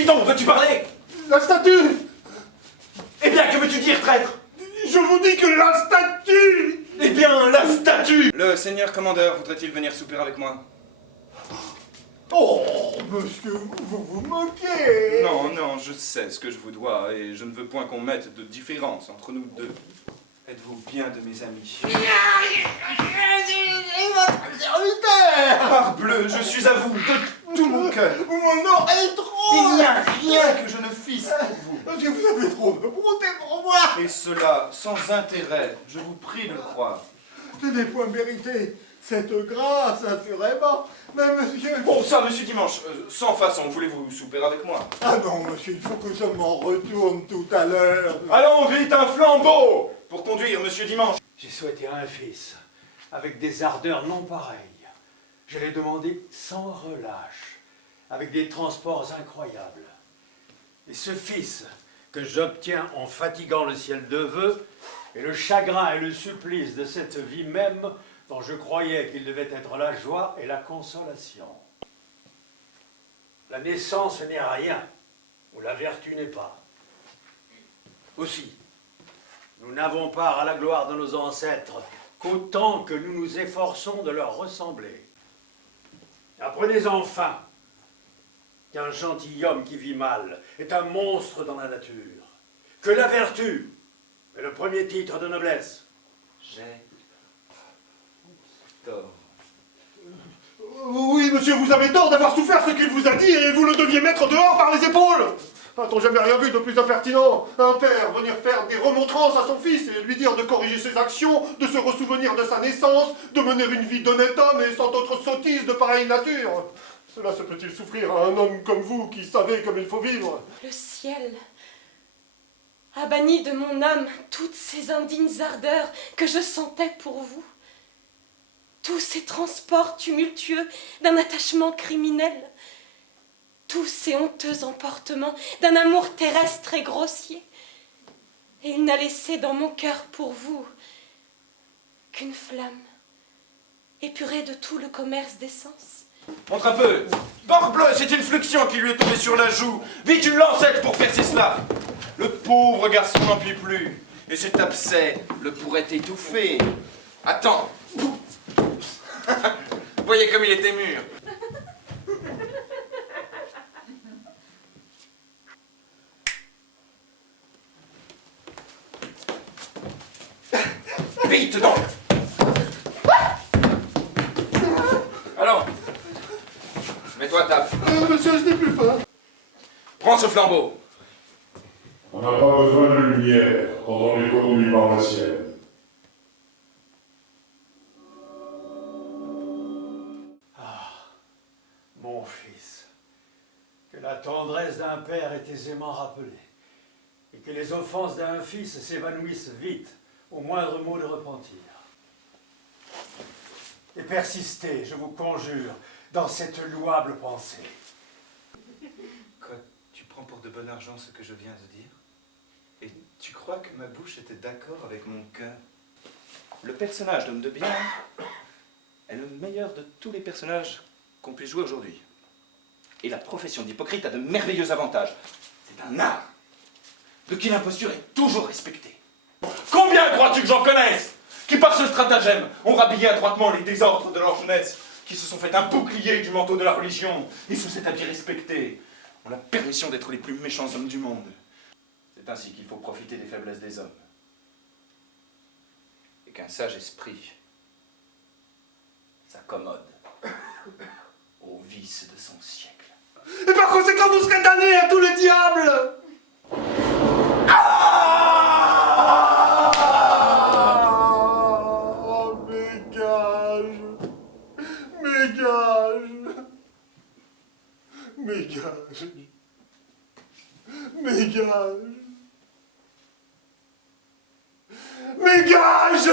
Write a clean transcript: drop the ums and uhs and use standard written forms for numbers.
Dis donc, veux-tu parler? La statue! Eh bien, que veux-tu dire, traître? Je vous dis que la statue! Eh bien, la statue! Le seigneur commandeur voudrait-il venir souper avec moi? Oh, monsieur, vous vous moquez! Non, non, je sais ce que je vous dois, et je ne veux point qu'on mette de différence entre nous deux. Êtes-vous bien de mes amis? Votre serviteur! Parbleu, je suis à vous de tout mon cœur. Vous m'en aurez trop! Il n'y a rien que je ne fisse pour vous. Parce que vous avez trop de bonté pour moi! Et cela, sans intérêt, je vous prie de le croire. Je n'ai point mérité cette grâce, assurément. Mais monsieur... Bon, ça, monsieur Dimanche, sans façon, voulez-vous souper avec moi? Ah non, monsieur, il faut que je m'en retourne tout à l'heure. Allons vite, un flambeau pour conduire monsieur Dimanche. J'ai souhaité un fils, avec des ardeurs non pareilles. Je l'ai demandé sans relâche, avec des transports incroyables. Et ce fils que j'obtiens en fatiguant le ciel de vœux, est le chagrin et le supplice de cette vie même dont je croyais qu'il devait être la joie et la consolation. La naissance n'est rien, où la vertu n'est pas. Aussi, nous n'avons part à la gloire de nos ancêtres qu'autant que nous nous efforçons de leur ressembler. Apprenez enfin qu'un gentilhomme qui vit mal est un monstre dans la nature, que la vertu est le premier titre de noblesse. J'ai tort. Oui, monsieur, vous avez tort d'avoir souffert ce qu'il vous a dit et vous le deviez mettre dehors par les épaules. A-t-on jamais rien vu de plus impertinent? Un père venir faire des remontrances à son fils et lui dire de corriger ses actions, de se ressouvenir de sa naissance, de mener une vie d'honnête homme et sans autre sottise de pareille nature. Cela se peut-il souffrir à un homme comme vous qui savez comme il faut vivre? Le ciel a banni de mon âme toutes ces indignes ardeurs que je sentais pour vous. Tous ces transports tumultueux d'un attachement criminel, tous ces honteux emportements d'un amour terrestre et grossier. Et il n'a laissé dans mon cœur pour vous qu'une flamme épurée de tout le commerce des sens. Montre un peu. Parbleu, c'est une fluxion qui lui est tombée sur la joue. Vite une lancette pour percer cela. Le pauvre garçon n'en peut plus. Et cet abcès le pourrait étouffer. Attends. Voyez comme il était mûr. Vite donc. Allons. Mets-toi à table. Monsieur, je n'ai plus faim. Prends ce flambeau. On n'a pas besoin de lumière quand on est conduit par le ciel. Mon fils, que la tendresse d'un père est aisément rappelée, et que les offenses d'un fils s'évanouissent vite au moindre mot de repentir. Et persistez, je vous conjure, dans cette louable pensée. Quoi, tu prends pour de bon argent ce que je viens de dire? Et tu crois que ma bouche était d'accord avec mon cœur? Le personnage d'homme de bien est le meilleur de tous les personnages qu'on puisse jouer aujourd'hui. Et la profession d'hypocrite a de merveilleux avantages. C'est un art de qui l'imposture est toujours respectée. Combien crois-tu que j'en connaisse qui, par ce stratagème, ont rhabillé adroitement les désordres de leur jeunesse, qui se sont fait un bouclier du manteau de la religion, et sous cet habit respecté, ont la permission d'être les plus méchants hommes du monde. C'est ainsi qu'il faut profiter des faiblesses des hommes. Et qu'un sage esprit s'accommode aux vices de son siècle. Et par conséquent, vous serez damné à tout le diable! Oh, mes gages! Mes gages! Mes gages! Mes gages! Mes gages!